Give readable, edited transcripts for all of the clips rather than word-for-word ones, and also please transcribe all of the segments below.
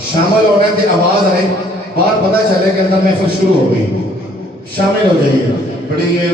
शामिल होने की आवाज आई, बाहर पता चले कि अंदर महफिल शुरू हो गई। शामिल हो जाइए, पढ़िए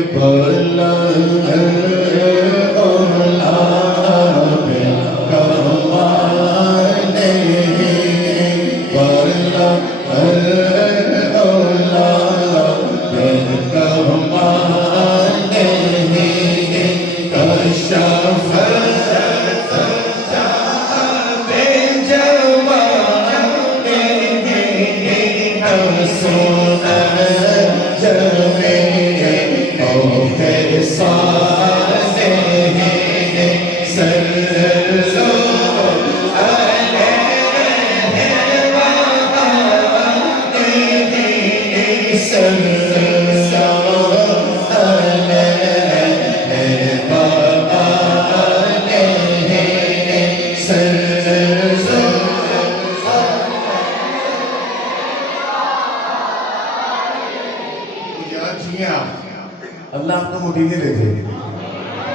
अल्लाह आपको मोटिवे देखे,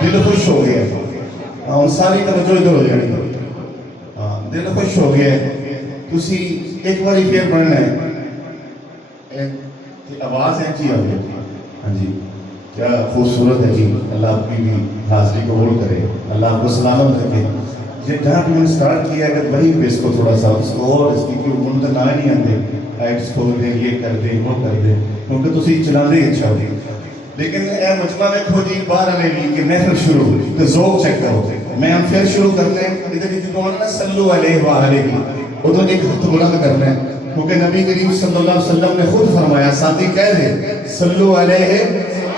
दिल खुश हो गया और सारी तवज्जो इधर हो जाएगी। हाँ, दिल खुश हो गया। तुसी एक बार फिर पढ़ना है, आवाज़ है जी आप। हाँ जी, क्या खूबसूरत है जी। अल्लाह आपकी भी हाजिरी कबूल करे, अल्लाह आपको सलामत रखे। ये जहाँ भी मैंने स्टार्ट किया, अगर वही बेस को थोड़ा सा उसको और इसकी क्यों मुझे तो ना नहीं आते, लाइट्स खोल दे, ये कर दे, वो कर दे, क्योंकि तुसी चलाते ही अच्छा होगी। लेकिन मजमा देखो जी, बाहर आने की महफिल शुरू तो ज़ोक चेक करो। मैं हम फिर शुरू करते हैं, इधर ना सल्लु अलैहि व अलैहि, वो तो एक हथ बुलंद करना है, क्योंकि नबी करीम सल्लल्लाहु अलैहि वसल्लम ने खुद फरमाया, साथी कह दे सल्लु अलैहि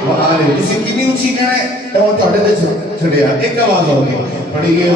व अलैहि। किसी कितनी ऊंची कहना है तो वो ਤੁਹਾਡੇ ਤੇ ਛੜਿਆ, एक आवाज होगी, पढ़िए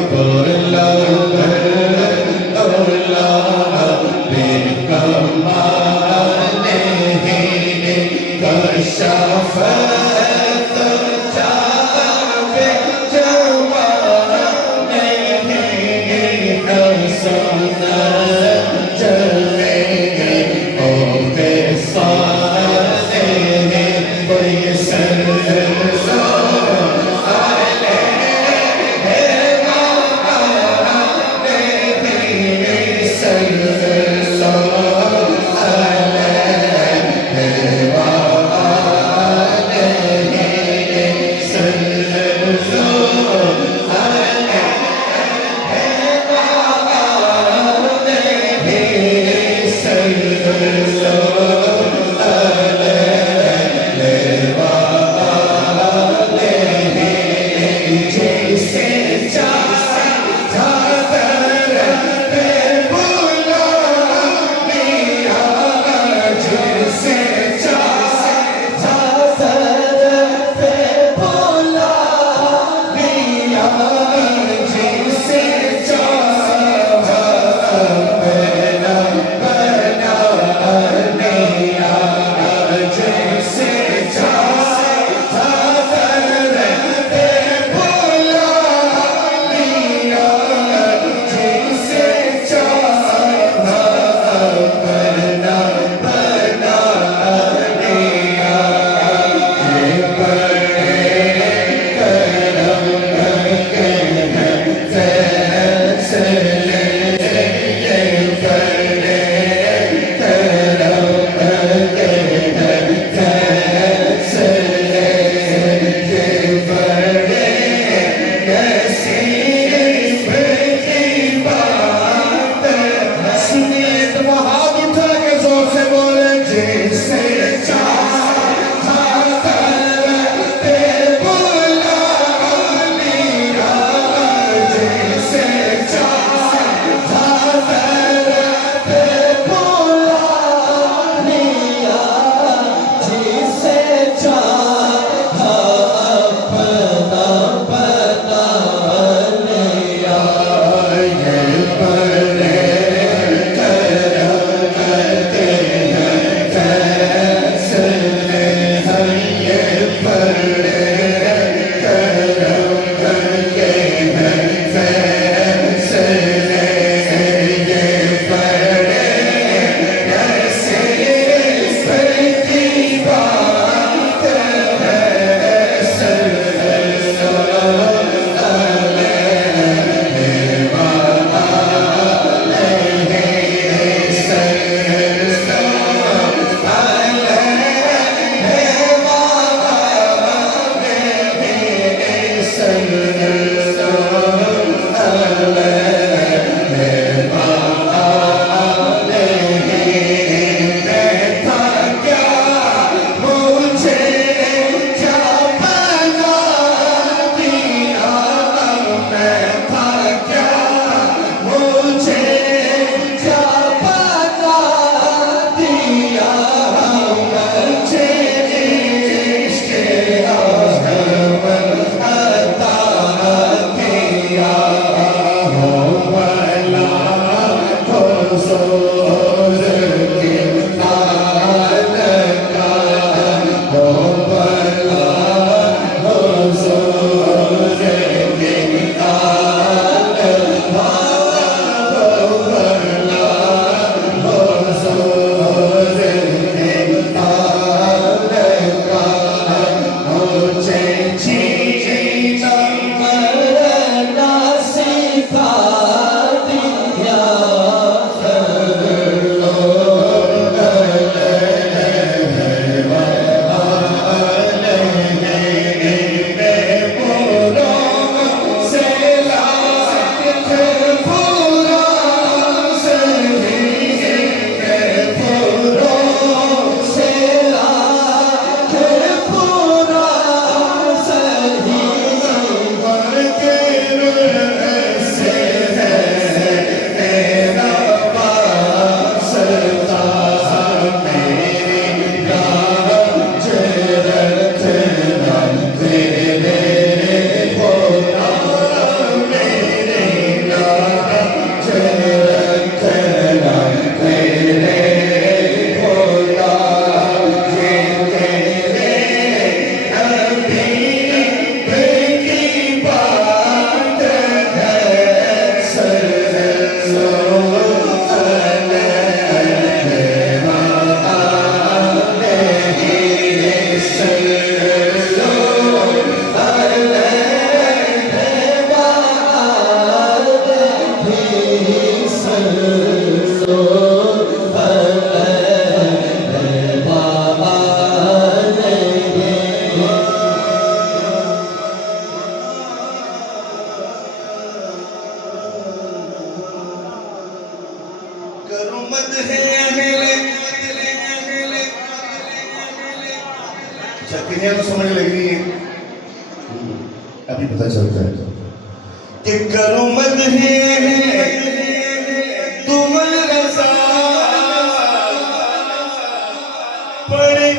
चक्रियां तो समझ लग रही है, अभी पता चलता है कि करो मत है तुम रज़ा पड़े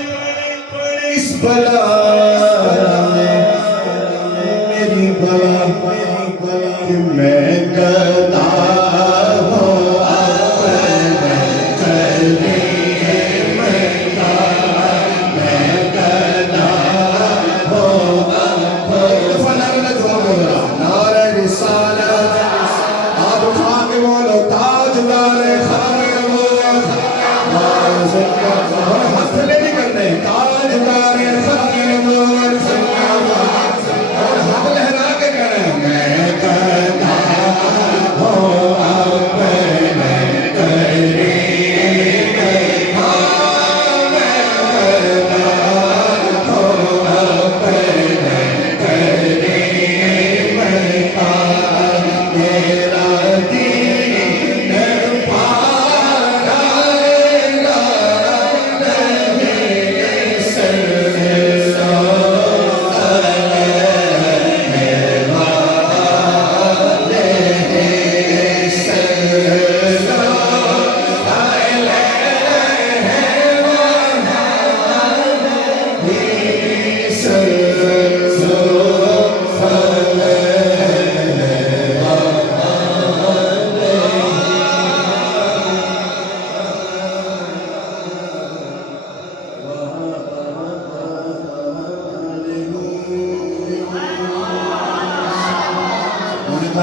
इस बला में, मेरी बला कि मैं गदा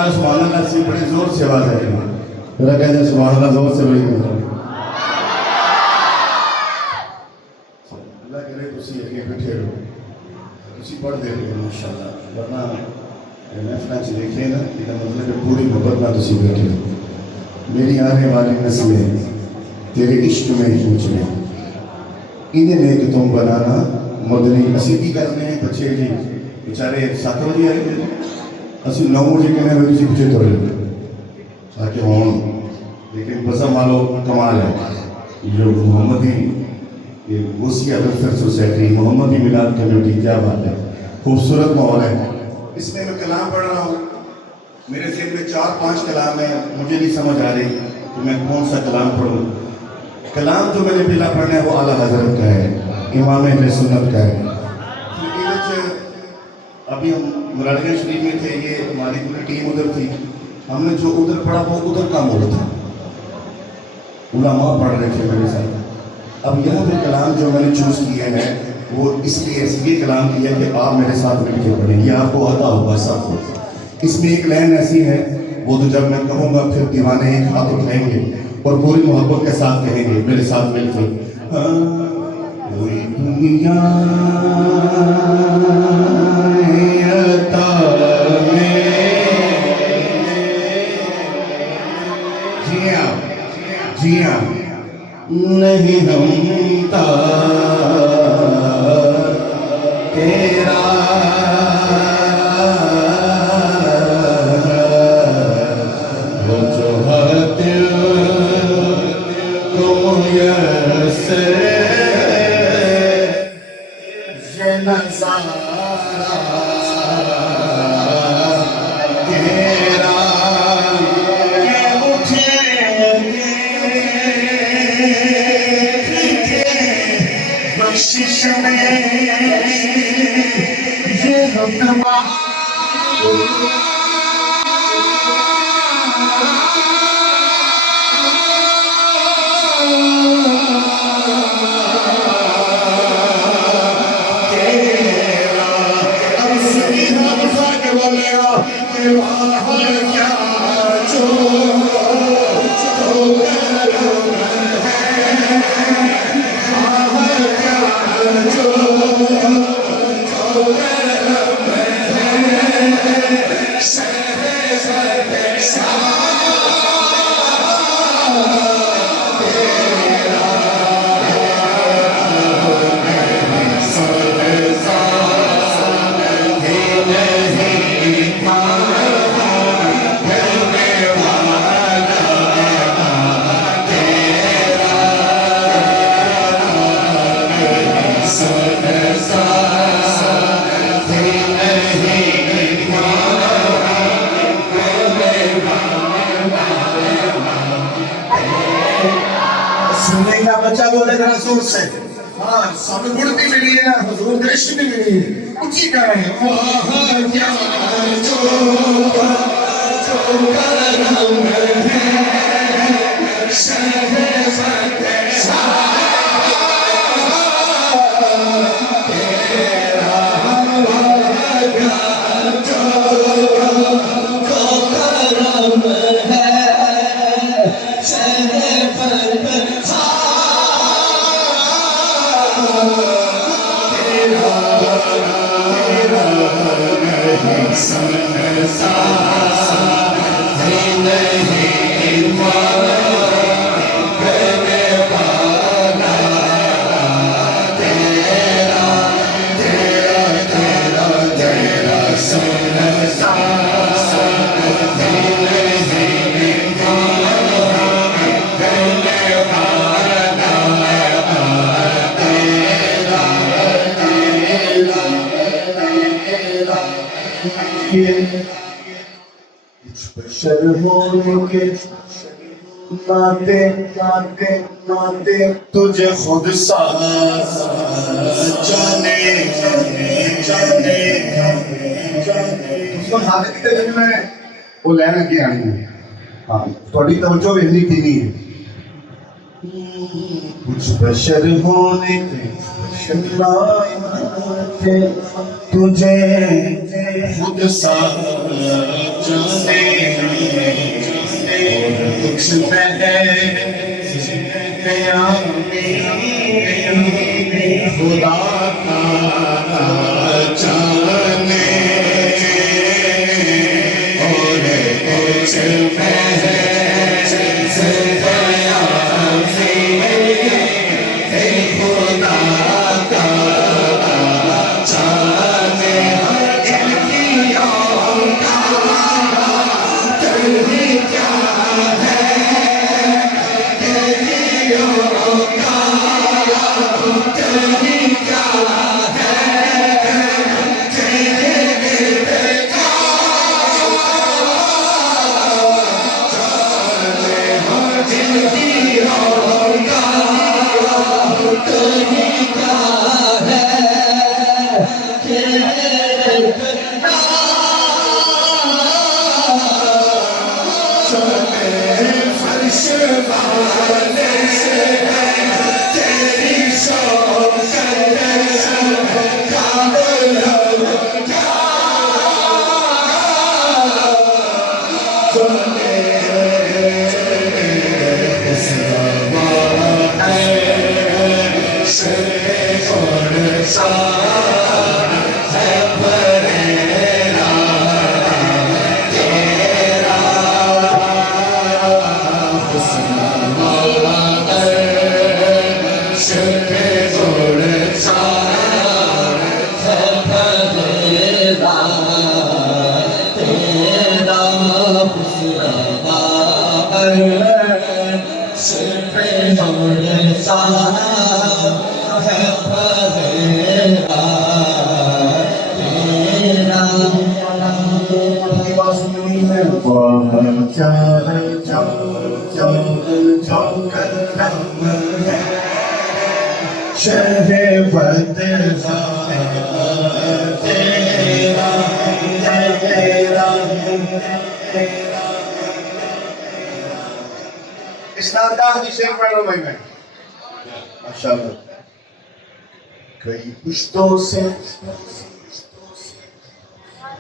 सुभान अल्लाह से बड़े जोर से आवाज आई मेरा कहते हैं सुभान अल्लाह जोर से बड़ी अल्लाह करे तुसी अगे बैठे रहो तुसी पढ़ दे रहे हो माशाअल्लाह, वरना महफिल च देखे ना इहदा मतलब है पूरी मोहब्बत ना तुसी बैठे हो। मेरी आने वाली नस्लें तेरे इश्क में पूछ रहे इन्हें नेक तुम बनाना मदनी असी की करने हैं बच्चे जी बेचारे 7 बजे आए असं 9 बजे कहने में किसी पीछे थोड़े ताकि हों, लेकिन बस मानो कमाल है जो मोहम्मदी ये वसीया वेलफेयर सोसाइटी मोहम्मदी मिलाद कमेटी, क्या बात है, खूबसूरत माहौल है। इसमें मैं कलाम पढ़ रहा हूँ, मेरे जेब में 4-5 कलाम है, मुझे नहीं समझ आ रही कि मैं कौन सा कलाम पढ़ूँ। कलाम जो मैंने पहला पढ़ना है वो आला हजरत का है, इमाम अहले सुन्नत का है। अभी हम मुरादगंज शरीफ में थे, ये हमारी पूरी टीम उधर थी, हमने जो उधर पढ़ा वो उधर का मोड़ था, उलमा पढ़ रहे थे मेरे साथ। अब यहाँ पे कलाम जो मैंने चूज़ किया है वो इसलिए ये कलाम किया कि आप मेरे साथ मिलकर पढ़ें, ये आपको आता होगा सबको। इसमें एक लाइन ऐसी है, वो तो जब मैं कहूँगा फिर दीवाने एक हाथ उठाएंगे और पूरी मोहब्बत के साथ कहेंगे मेरे साथ मिलकर। कोई दुनिया जिया नहीं हमता तेरा वो जो हद तुम यसे ये नज़ारा तेरा ये बख्शिश में ये रुतबा तेरा। अब सभी हम खाके बोलेगा क्या जो सुनने का बच्चा बोलेगा जोर से। हाँ, सब गुड़ भी मिली है ना, हुजूर दृष्टि भी मिली है, उसी का है वाह क्या जो करम है शहज़ाद तेरा करम है बशर होने के नाते नाते नाते तुझे खुद सा जाने जाने उसको हाथ कितने दिन में वो लैन के आई है। हाँ, थोड़ी तवज्जो भी नहीं थी नहीं कुछ बशर होने के नाते तुझे खुद सा जाने कुछ खुदा का जाने और कुछ इस्लामदाह की शेर पढ़ रहा हूं भाई मैं माशाल्लाह। कई पुश्तों से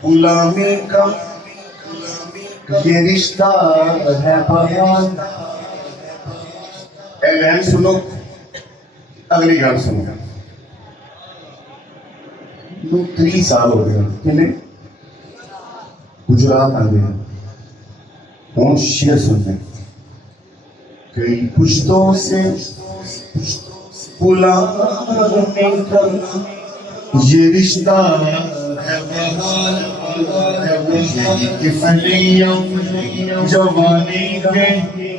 गुलामी का ये रिश्ता है बयान। ऐलान सुनो, अगली गाल सुनो। 30 साल हो गए किन्हें गुजरात आ गए हूं शेर सुनते हैं। कई पुश्तों से गुलामी का ये रिश्ता है बहाल की फलियों जवानी के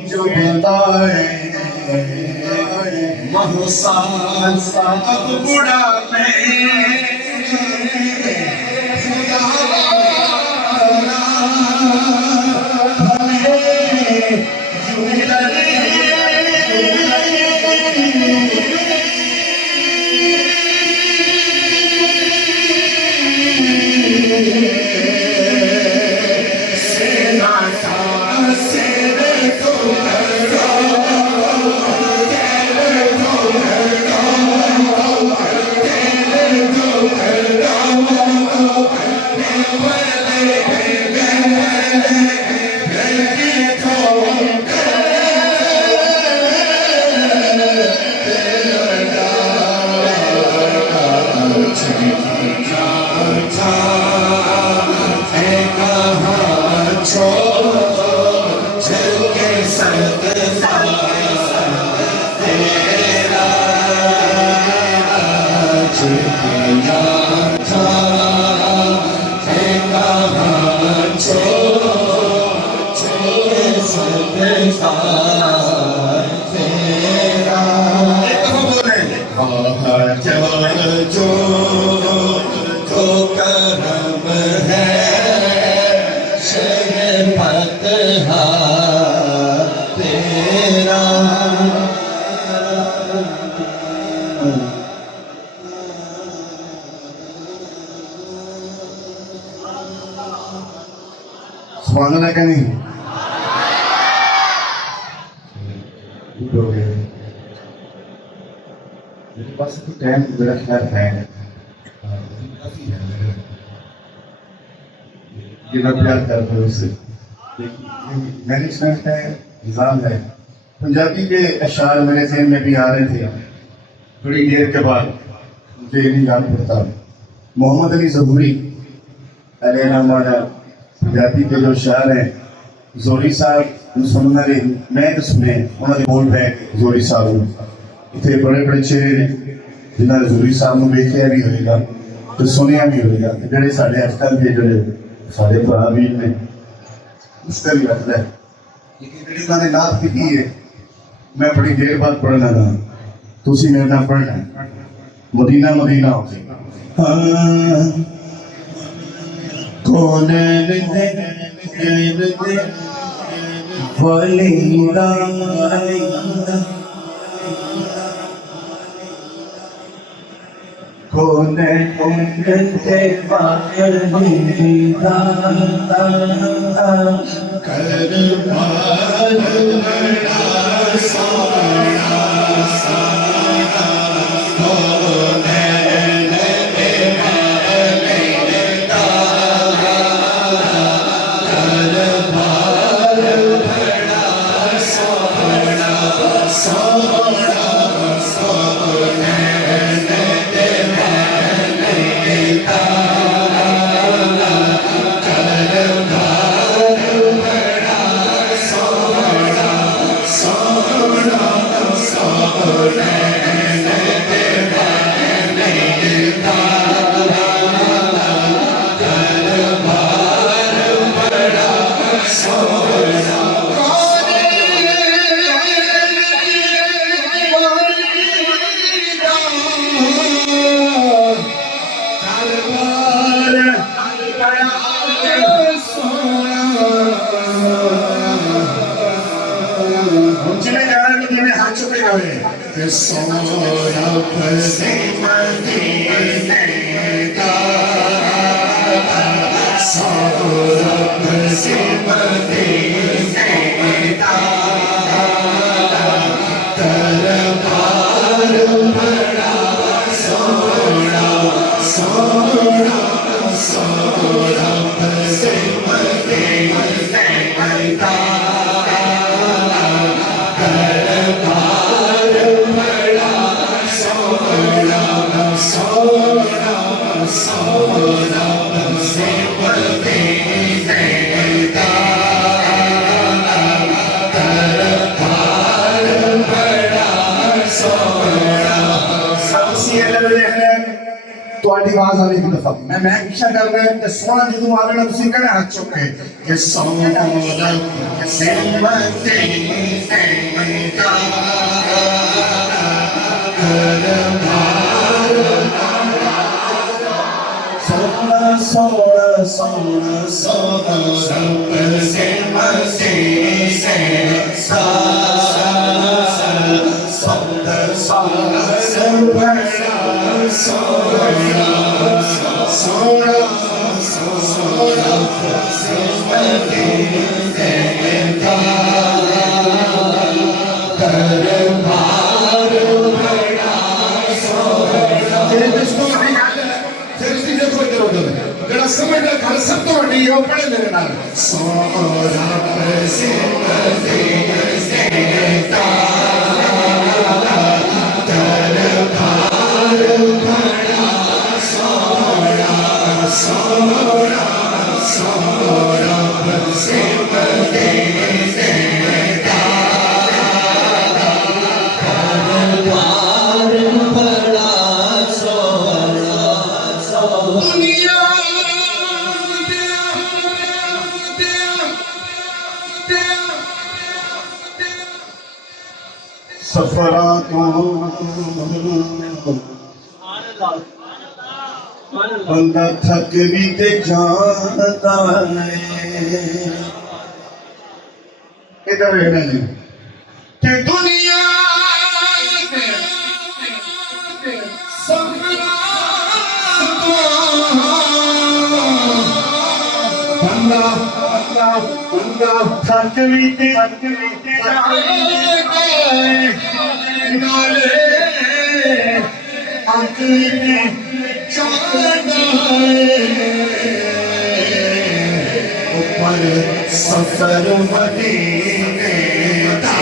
जो बताए महसान अब बुढ़ा में सुभान अल्लाह का नहीं हो गए। मेरे पास तो टाइम मेरा ख्याल है काफी है मेरे ये मैं प्यार करता हूँ उससे। मैनेजमेंट है, निज़ाम है। पंजाबी के अशार मेरे ज़हन में भी आ रहे थे। थोड़ी देर के बाद मुझे ये नहीं याद पड़ता। मोहम्मद अली ज़हूरी अलैहिस्सलाम पंजाबी के जो शायर हैं, जोरी साहब सुनना रहे मैं तो सुने उन्होंने बोल रहे जोरी साहब इतने बड़े बड़े चेहरे जिन्होंने जोरी साहब को देखा भी होगा तो सुनिया भी होगा। जोड़े साढ़े अजकल के जोड़े साढ़े भरा भी ने उसका भी अर्थ है। लेकिन जी उन्होंने नात की है मैं बड़ी देर बाद पढ़ना था तो उसी मेरे नाम पढ़ना मदीना मदीना हो गई। कौन वलीदा कौन के पागल नीदा कर बाल बड़ा सोना सादा कौन हम चले जा रहे हैं, जिन्हें हाथ चुके गए सौरभ से मदीने का, सौरभ से मदीने का दरबार बड़ा सोना, सोना सौरभ से मदीने का ਤੁਹਾਡੀ ਆਵਾਜ਼ ਆਵੇ ਕਿ ਦਫਾ ਮੈਂ ਇੱਛਾ ਕਰ ਰਿਹਾ ਕਿ ਸੋਹਣਾ ਜਦੋਂ ਆਵੇ ਨਾ ਤੁਸੀਂ ਕਹਿੰਦੇ ਹੱਥ ਚੁੱਕ ਕੇ ਕਿ ਸੋਹਣਾ ਸੇ ਮਦੀਨੇ ਦਾ सोना सोना सोना सोना रब से मदीने सा सुंदर सुंदर बड़ा सोना सोना सोना से मदीने का दरबार बड़ा सोना ਜਿਹੜਾ ਸਮਝਦਾ ਗੱਲ ਸਭ ਤੋਂ ਵੱਡੀ ਉਹ ਪੜ੍ਹੇ ਮੇਰੇ ਨਾਲ ਸੌਰਭ ਸੇ ਮਦੀਨੇ ਦਾ ਦਰਬਾਰ ਬੜਾ ਸੋਹਣਾ ਸੋਹਣਾ ਸੌਰਭ ਸੇ ਮਦੀਨੇ ਦਾ ਦਰਬਾਰ ਬੜਾ ਸੋਹਣਾ ਦੁਨੀਆ सफरा तो बंदा थक भी ते जाता है इधर रहना जी कि दुनिया सफरा तो बंदा बंदा थक भी ते नाले अंकली चांदा ऊपर सफर मदीने का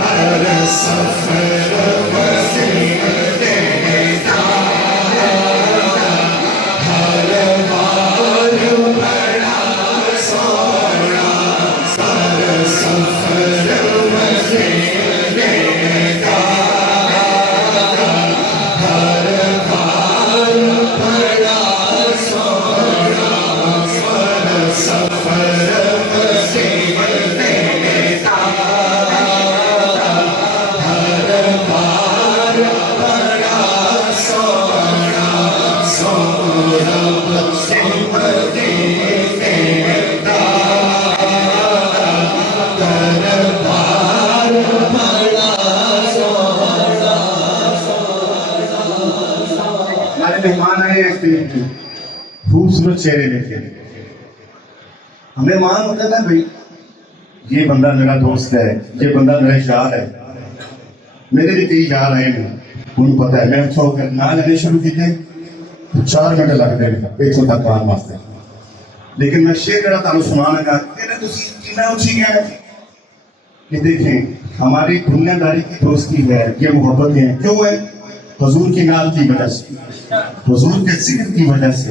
हर सफर मदीने का हर बार बड़ा सोना हर सफर मदीने का हर बार बड़ा सोना हर सफर मदीने का हर बार बड़ा सोना सौरभ से मदीने का दरबार बड़ा सोना। हमारे मेहमान आए हैं खूबसूरत चेहरे लेके, हमें मान होता है ना भाई ये बंदा मेरा दोस्त है, ये बंदा मेरा यार है। मेरे भी कई यार आए हैं, उनको पता है मैं अच्छा होकर ना लेने शुरू किए तो 4 घंटे लगते हैं एक सौ तक आने वास्ते, लेकिन मैं शेर करा था सुनाने का तेरे तो कितना अच्छी गया है कि देखें हमारी दुनियादारी की दोस्ती है, ये मोहब्बत है क्यों है? हुजूर की नाम की वजह से, हुजूर के जिक्र की वजह से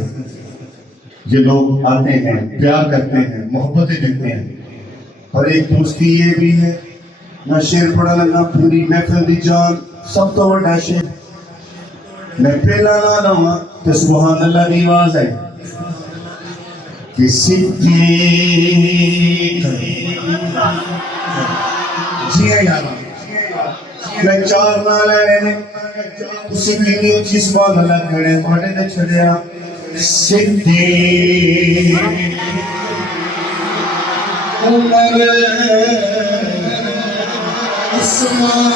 ये लोग आते हैं, प्यार करते हैं, मोहब्बतें देते हैं। और एक दोस्ती ये भी है, मैं शेर पढ़ा लगा पूरी महफिल दी जान सब तो बड़ा शेर मैं पहला ना लवा तो सुभान अल्लाह की आवाज है किसी जी यार मैं चार ना ले रहे उसी की ऊंची सुभान अल्लाह करे थोड़े ने छड़िया सिद्धि उमर उस्मान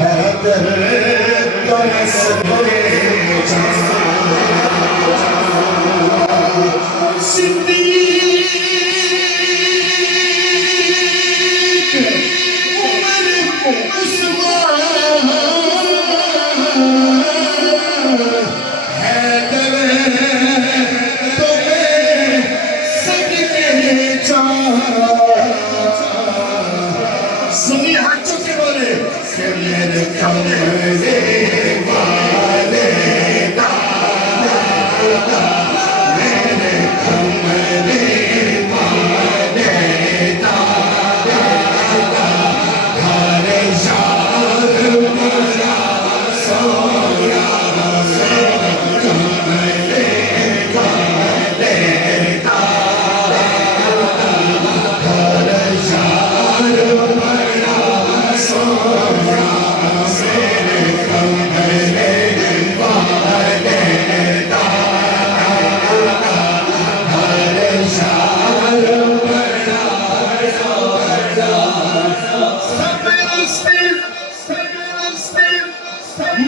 हैदर सुनिए हाथ चुके बोले मेरे कमरे वाले मेरे कमरे वाले हरे यार मेरा सोया कमरे वाले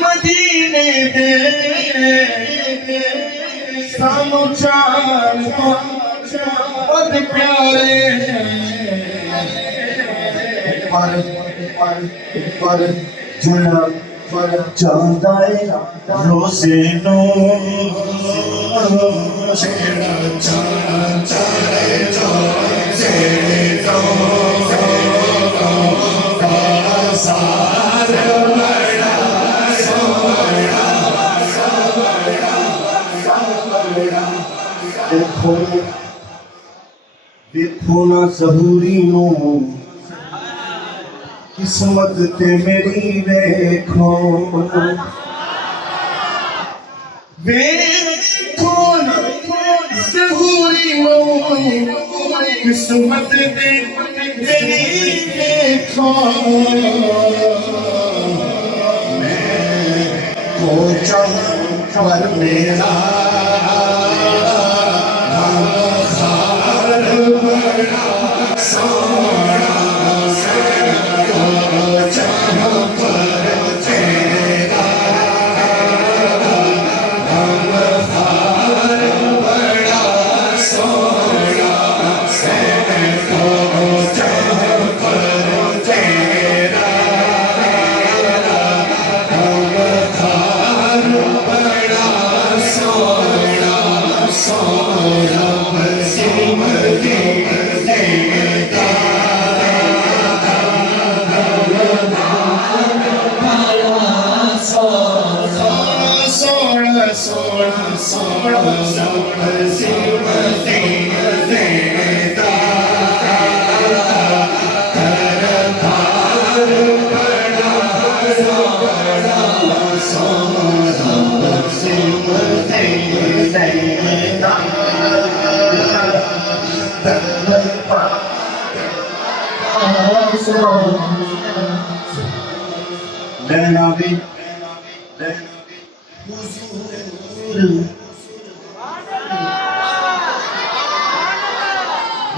मदीने दे सामो चाल बहुत प्यारे पर जुड़ा पर चांदा रोज़े नो छेड़ा चांदा चारे जो छेड़े तो सार बड़ा देखो देखो ना ज़रूरी नो किस्मत ते मेरी देखो देखो ना ज़रूरी नो किस्मत ते मेरी देखो मैं को चाहूं पर मेरा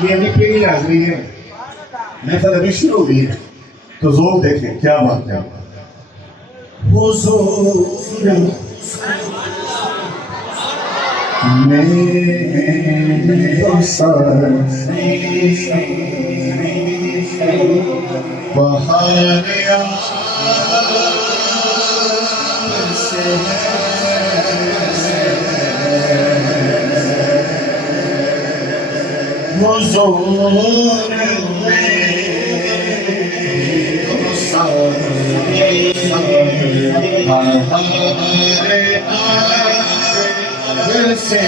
ये अभी पहली हाजरी है, महफिल अभी शुरू हुई है, तो जोर देखें क्या बात है। हुजूर मेरे सामने बहार से हुजूर मेरे सामने बहार से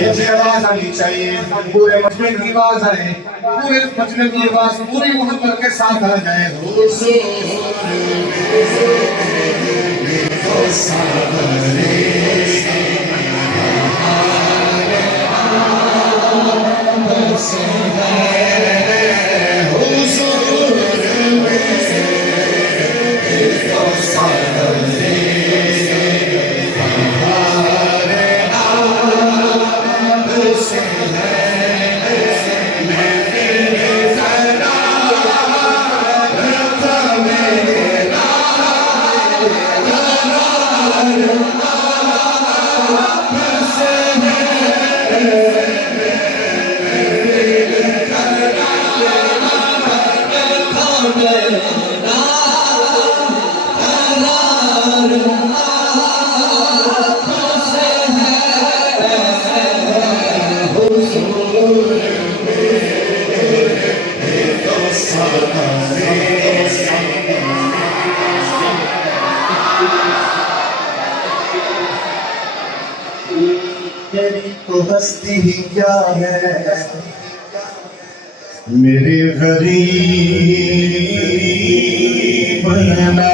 मुझे आवाज आनी चाहिए, पूरे मजमे की आवाज आए, पूरे मजमे की आवाज पूरी मोहब्बत के साथ आ जाए। मेरी तो हस्ती ही क्या है, मेरे गरीब बनना।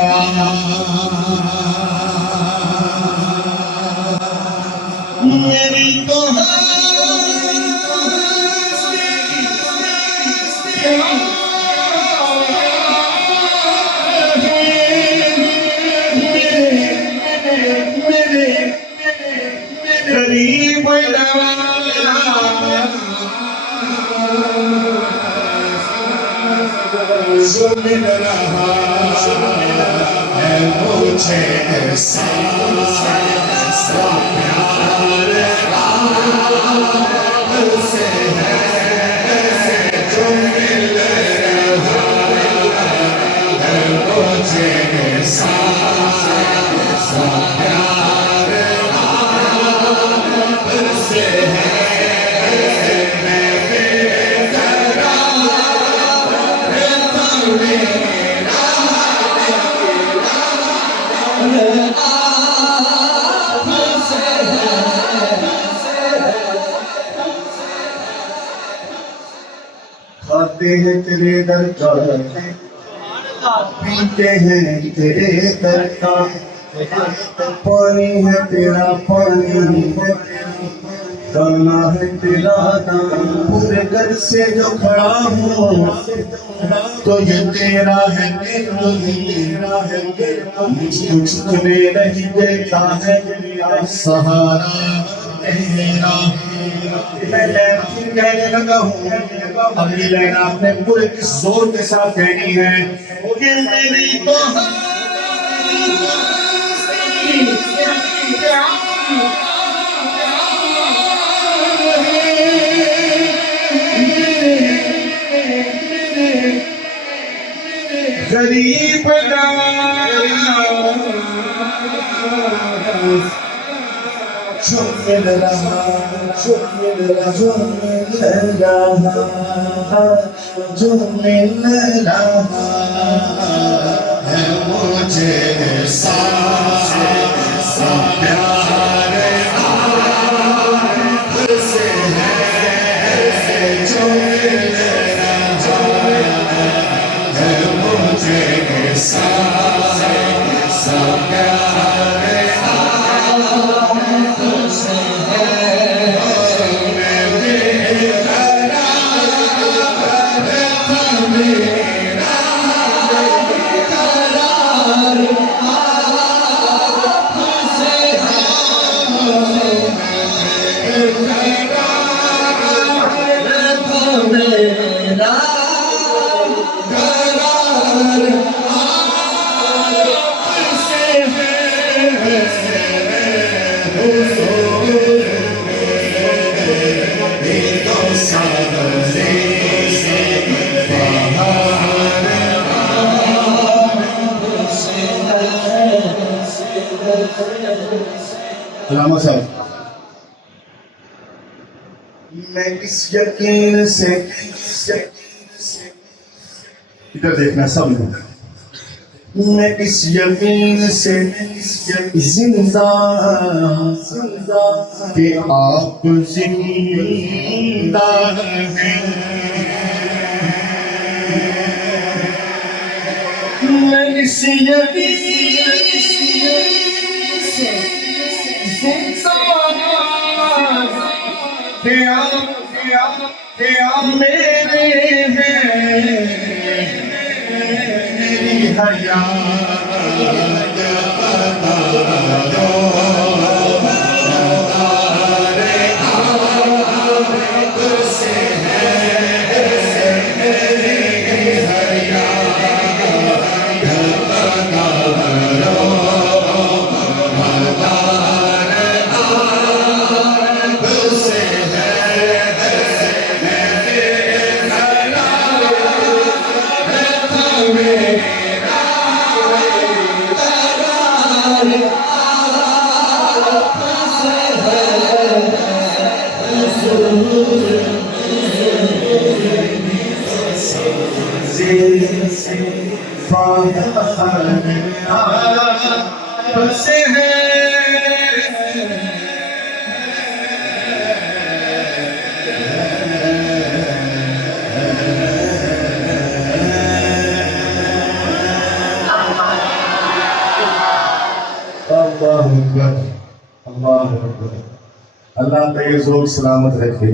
मेरी तो गरीब जो मिल रहा है मुझे ऐसा प्यार आपसे है, जो मिल रहा है मुझे ऐसा प्यार आपसे है। खाते हैं तेरे दर का, पीते हैं तेरे दर का, पानी है तेरा पानी, दाना है तेरा दाना। पूरे घर से जो खड़ा हूँ तो ये तेरा है, तेरा है, मुझको झुकने नहीं देता है सहारा तेरा। मैं लाइन कहने लगा हूँ, अगली लाइन आपने पूरे किस जोर के साथ कहनी है कि मेरी तो गरीब जो मिल रहा, जो मिल रहा, जो मिल रहा, जो मिल रहा है मुझे ऐसा प्यार आपसे है, जो मिल रहा है मुझे ऐसा प्यार आपसे है। अलामा साहब, मैं किस यकीन से इधर देखना सब लोग, मैं इस यकीन से जिंदा कि आप जिंदा हैं, मैं इस यकीन से जिंदा मेरे हैं, मेरी हयात से है अल्लाह का ये जोर सलामत रखे।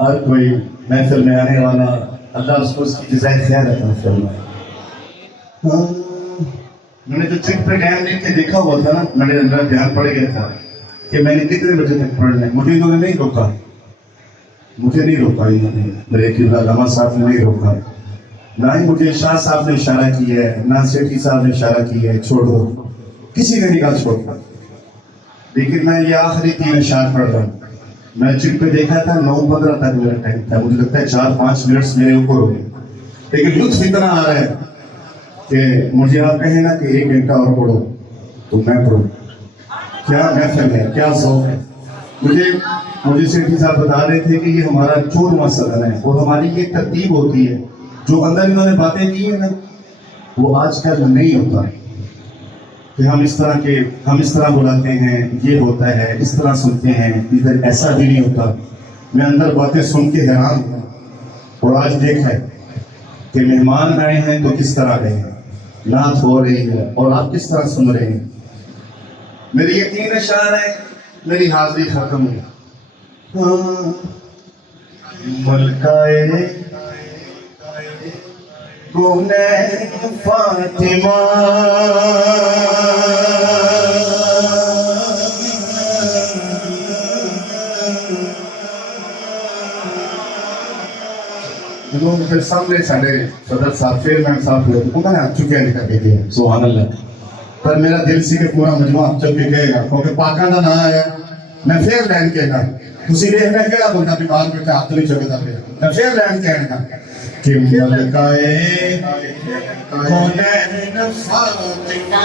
हर कोई महफिल में आने वाला अल्लाह उसको उसकी जज़ाए खैर अता फरमाए। मैंने जो ट्रिक पे टाइम देख के देखा हुआ था ना, मेरे अंदर ध्यान पड़ गया था कि मैंने कितने बजे तक पढ़ना है। मुझे इन्होंने नहीं रोका, मुझे नहीं रोका इन्होंने, मेरे किबला लमा साहब ने नहीं रोका, ना ही मुझे शाह साहब ने इशारा किया है, ना सेठी साहब ने इशारा किया है छोड़ो, किसी ने नहीं कहा छोड़ो। लेकिन मैं ये आखिरी 3 अशार पढ़ रहा हूँ। मैं ट्रिक पे देखा था 9:15 तक मेरा टाइम था, मुझे लगता है 4-5 मिनट मेरे ऊपर हो गए, लेकिन लुत्फ इतना आ रहा है कि मुझे आप कहें ना कि 1 घंटा और पढ़ो तो मैं पढ़ूँ। क्या महफिल है, क्या शौक है। मुझे सेठी साहब बता रहे थे कि ये हमारा 14वां सदन है और हमारी ये तरतीब होती है, जो अंदर इन्होंने बातें की है ना वो आजकल नहीं होता कि हम इस तरह बुलाते हैं, ये होता है, इस तरह सुनते हैं, इधर ऐसा भी नहीं होता। मैं अंदर बातें सुन के हैरान हूँ। और आज देखा है कि मेहमान आए हैं तो किस तरह आए हैं, नात हो रही है और आप किस तरह सुन रहे हैं। मेरे ये 3 अशार है, मेरी हाजिरी खत्म हुई। मलकाए गुने फातिमा फिर सामने साढ़े सदर साहब चेयरमैन साहब उन्होंने हाथ चुके करके गए सुभान अल्लाह। पर मेरा दिल सी के पूरा मजमा चल के गएगा क्योंकि पाका का ना आया मैं फिर लैंड कहना तुसी देखना केड़ा बंदा बीमार बैठा हाथ नहीं चुकता पे मैं फिर लैंड कहना कि मलकाए हुनैन फातिमा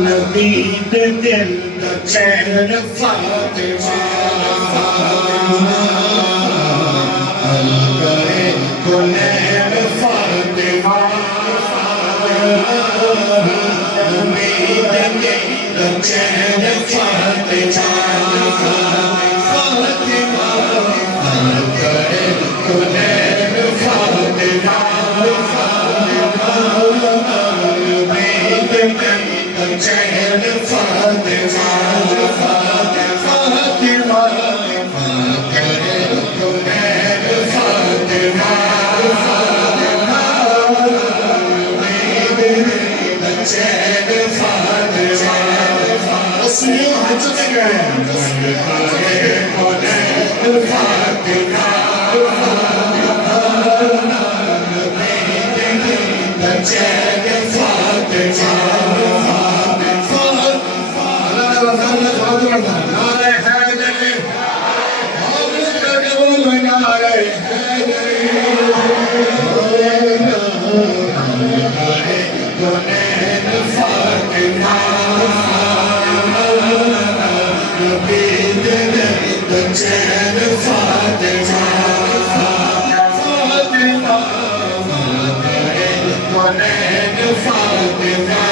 नबी दे दिल दा चैन फातिमा मलकाए हुनैन फातिमा नबी दे दिल दा चैन फातिमा फातिमा मलकाए हुनैन फातिमा चैन फातिमा फातिमा करे हुनैन फातिमा चैन फातिमा उसने हाथ गए करे हुनैन फातिमा चैन फातिमा नारे हैदरी नारे हैदरी हुनैन फातिमा नबी तेरे तो चैन फातिमा फातिमा कौनैन फातिमा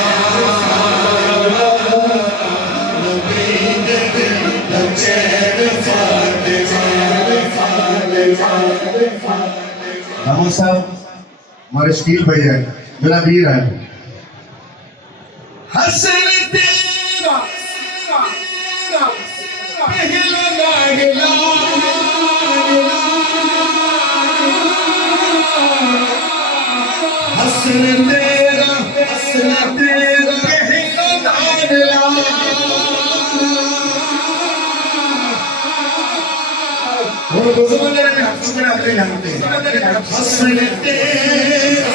नबी तेरे तो चैन फातिमा हम साहब हमारे शकील भैया मेरा वीर है हसन तेरा पहला लागला हसन तेरा पहला लागला हसन तेरा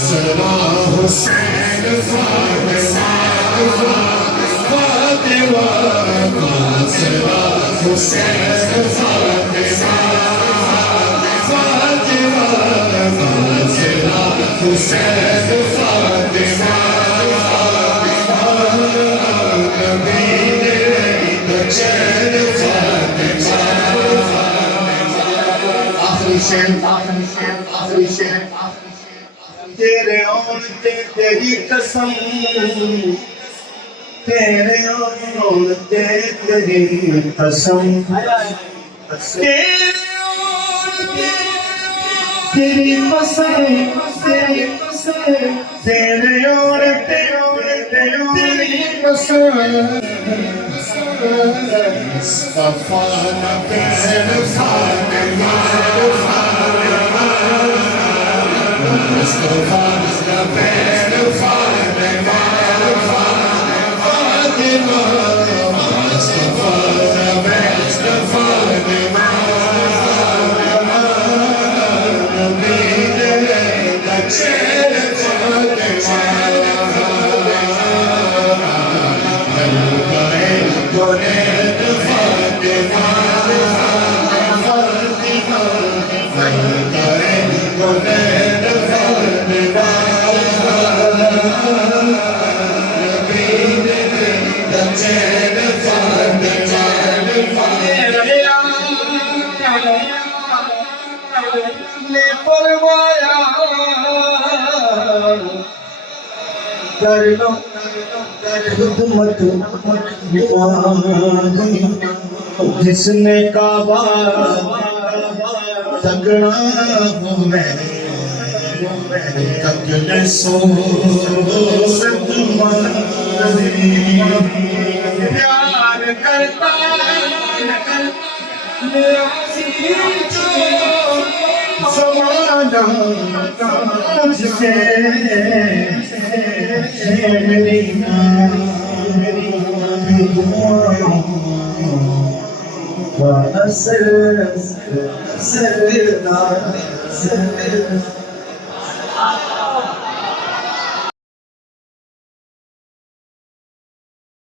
सरा हुसैन फातिमा फातिमा सरा हुसैन फातिमा फातिमा सरा हुसैन फातिमा नबी ने चैन फातिमा आखिरी शेर तेरे औरते तेरी कसम तेरे औरते तेरी कसम तेरे औरते तेरी कसम तेरे औरते तेरी कसम मुस्तफा नबी फातिमा मुस्तफा नबी फातिमा फातिमा मुस्तफा नबी फातिमा नबी ने चैन फातिमा कौनैन फातिमा फातिमा कौनैन फातिमा नबी ने चैन फातिमा ने फरमाया कर लो खुदमत जिसने काबा तगड़ा हूँ मैं तगड़े सो प्यार करता समाना मुझसे मेरी असर